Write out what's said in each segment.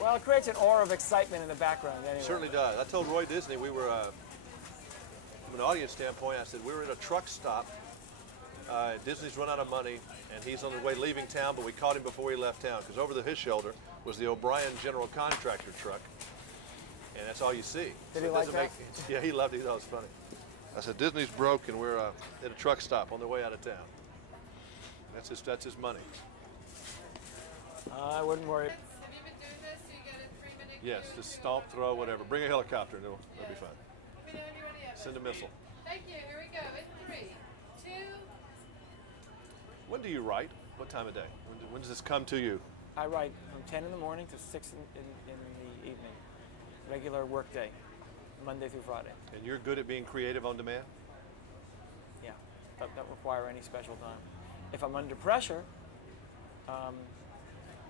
Well, it creates an aura of excitement in the background anyway. It certainly does. I told Roy Disney we were, from an audience standpoint, I said we were at a truck stop. Disney's run out of money, and he's on the way leaving town, but we caught him before he left town, because over his shoulder was the O'Brien General Contractor truck, and that's all you see. Did he like that? Yeah, he loved it. He thought it was funny. I said, Disney's broke, and we're at a truck stop on the way out of town. That's his money. I wouldn't worry. Have you been doing this? So you get a 3-minute Yes, cue just if stomp, throw, whatever. Bring a helicopter, and it'll be fine. you know anybody else. Send a missile. Thank you. Here we go. In 3, 2. When do you write? What time of day? When does this come to you? I write from 10 in the morning to 6 in the evening. Regular work day, Monday through Friday. And you're good at being creative on demand? Yeah, don't require any special time. If I'm under pressure,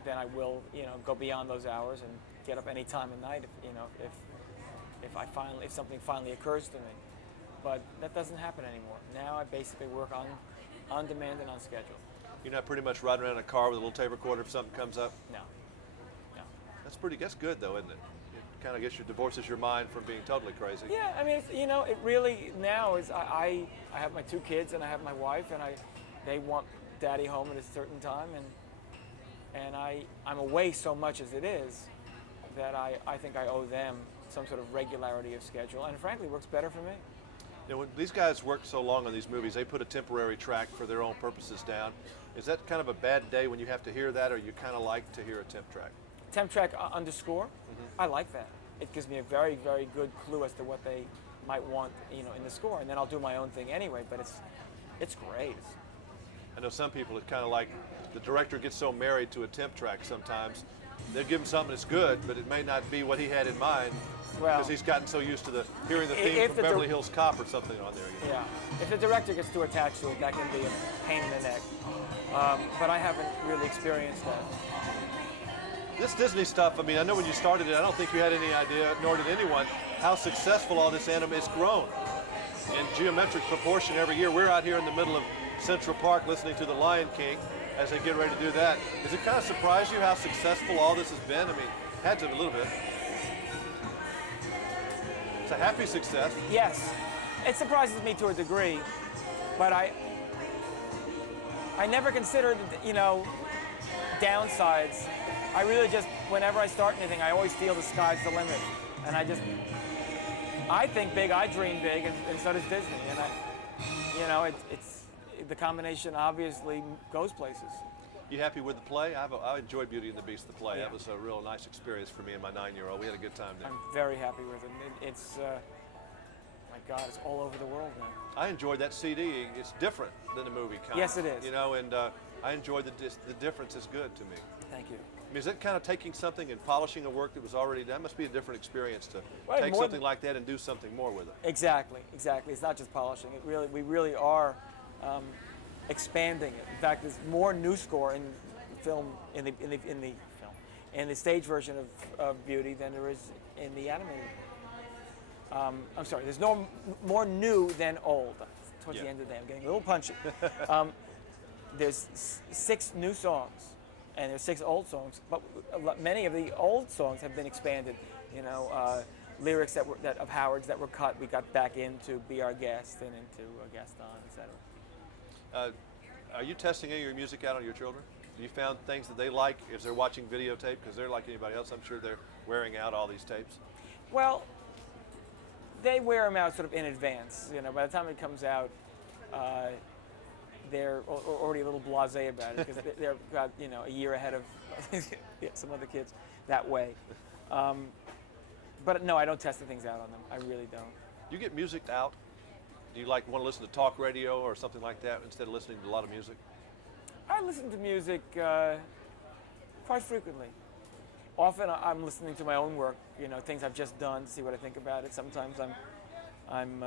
then I will, go beyond those hours and get up any time of night, if something finally occurs to me. But that doesn't happen anymore. Now I basically work on demand and on schedule. You're not pretty much riding around in a car with a little tape recorder if something comes up? No. That's good though, isn't it? It kind of gets divorces your mind from being totally crazy. Yeah, I mean, it really now is. I have my 2 kids and I have my wife, and they want daddy home at a certain time, and I'm away so much as it is that I think I owe them some sort of regularity of schedule, and frankly, it works better for me. When these guys work so long on these movies, they put a temporary track for their own purposes down. Is that kind of a bad day when you have to hear that, or you kind of like to hear a temp track? Temp track underscore, I like that. It gives me a very, very good clue as to what they might want, in the score, and then I'll do my own thing anyway. But it's great. I know some people, it's kind of like the director gets so married to a temp track sometimes. They'll give him something that's good, but it may not be what he had in mind, because he's gotten so used to hearing the theme from Beverly Hills Cop or something on there. Yeah, if the director gets too attached to it, that can be a pain in the neck. But I haven't really experienced that. This Disney stuff, I know when you started it, I don't think you had any idea, nor did anyone, how successful all this anime has grown. In geometric proportion every year. We're out here in the middle of Central Park listening to The Lion King as they get ready to do that. Does it kind of surprise you how successful all this has been? Had to a little bit. It's a happy success. Yes, it surprises me to a degree, but I never considered, downsides. I really just, whenever I start anything, I always feel the sky's the limit, and I think big, I dream big, and so does Disney, and it's the combination obviously goes places. You happy with the play? I enjoyed Beauty and the Beast, the play. Yeah. That was a real nice experience for me and my 9-year-old. We had a good time there. I'm very happy with it. It's, my God, it's all over the world now. I enjoyed that CD. It's different than the movie, kind of. Yes, it is. And I enjoyed the difference is good to me. Thank you. Is it kind of taking something and polishing a work that was already done? That must be a different experience to Right, take something like that and do something more with it. Exactly. It's not just polishing. We really are expanding it. In fact, there's more new score in film in the stage version of Beauty than there is in the animated. I'm sorry. There's no more new than old. Towards the end of the day, I'm getting a little punchy. There's 6 new songs, and there's 6 old songs. But many of the old songs have been expanded. Lyrics of Howard's that were cut, we got back into Be Our Guest and into Gaston, etc. Are you testing any of your music out on your children? Do you found things that they like as they're watching videotape? Because they're like anybody else. I'm sure they're wearing out all these tapes. Well, they wear them out sort of in advance. By the time it comes out, they're already a little blasé about it because they're about a year ahead of some other kids that way. But no, I don't test the things out on them. I really don't. You get music out? Do you want to listen to talk radio or something like that instead of listening to a lot of music? I listen to music quite frequently. Often I'm listening to my own work, things I've just done, see what I think about it. Sometimes I'm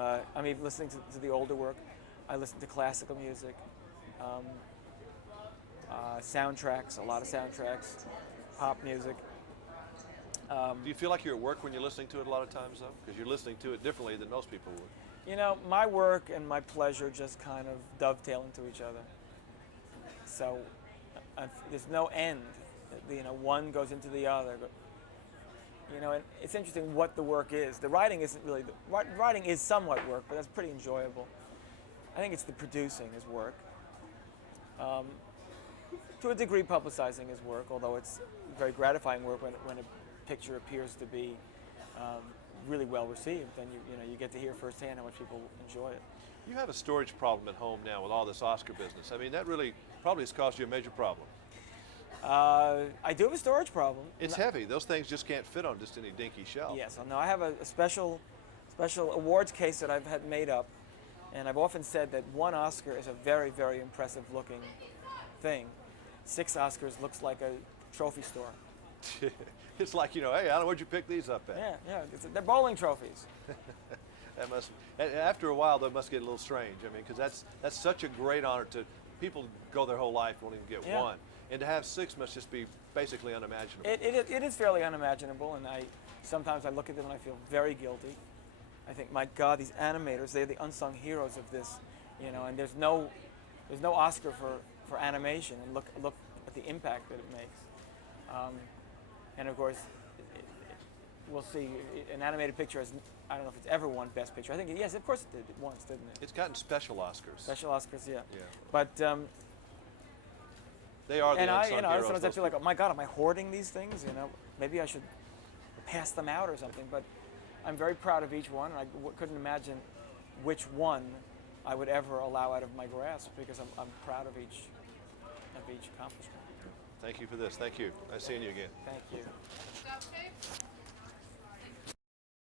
even listening to the older work. I listen to classical music, soundtracks, a lot of soundtracks, pop music. Do you feel like you're at work when you're listening to it a lot of times, though? Because you're listening to it differently than most people would. My work and my pleasure just kind of dovetail into each other. So there's no end. One goes into the other. You know, and it's interesting what the work is. The writing isn't really, writing is somewhat work, but that's pretty enjoyable. I think it's the producing is work. To a degree, publicizing is work, although it's very gratifying work when a picture appears to be really well received. Then you get to hear firsthand how much people enjoy it. You have a storage problem at home now with all this Oscar business. I mean, that really probably has caused you a major problem. I do have a storage problem. It's heavy. Those things just can't fit on just any dinky shelf. Yes, no, I have a special awards case that I've had made up, and I've often said that one Oscar is a very, very impressive looking thing. 6 Oscars looks like a trophy store. It's like, hey, Alan, where'd you pick these up at? Yeah, they're bowling trophies. That must, after a while, that must get a little strange. I mean, because that's such a great honor to people go their whole life won't even get one, and to have 6 must just be basically unimaginable. It is fairly unimaginable, and sometimes I look at them and I feel very guilty. I think, my God, these animators, they're the unsung heroes of this, and there's no Oscar for animation, and look at the impact that it makes. And of course, we'll see. An animated picture has, I don't know if it's ever won Best Picture. I think, yes, of course it did once, didn't it? It's gotten special Oscars. Special Oscars, yeah. Yeah. But they are the unsung heroes. Sometimes I feel like, oh my God, am I hoarding these things? Maybe I should pass them out or something. But I'm very proud of each one, and I couldn't imagine which one I would ever allow out of my grasp, because I'm proud of each accomplishment. Thank you for this. Thank you. Nice seeing you again. Thank you. Stop tape.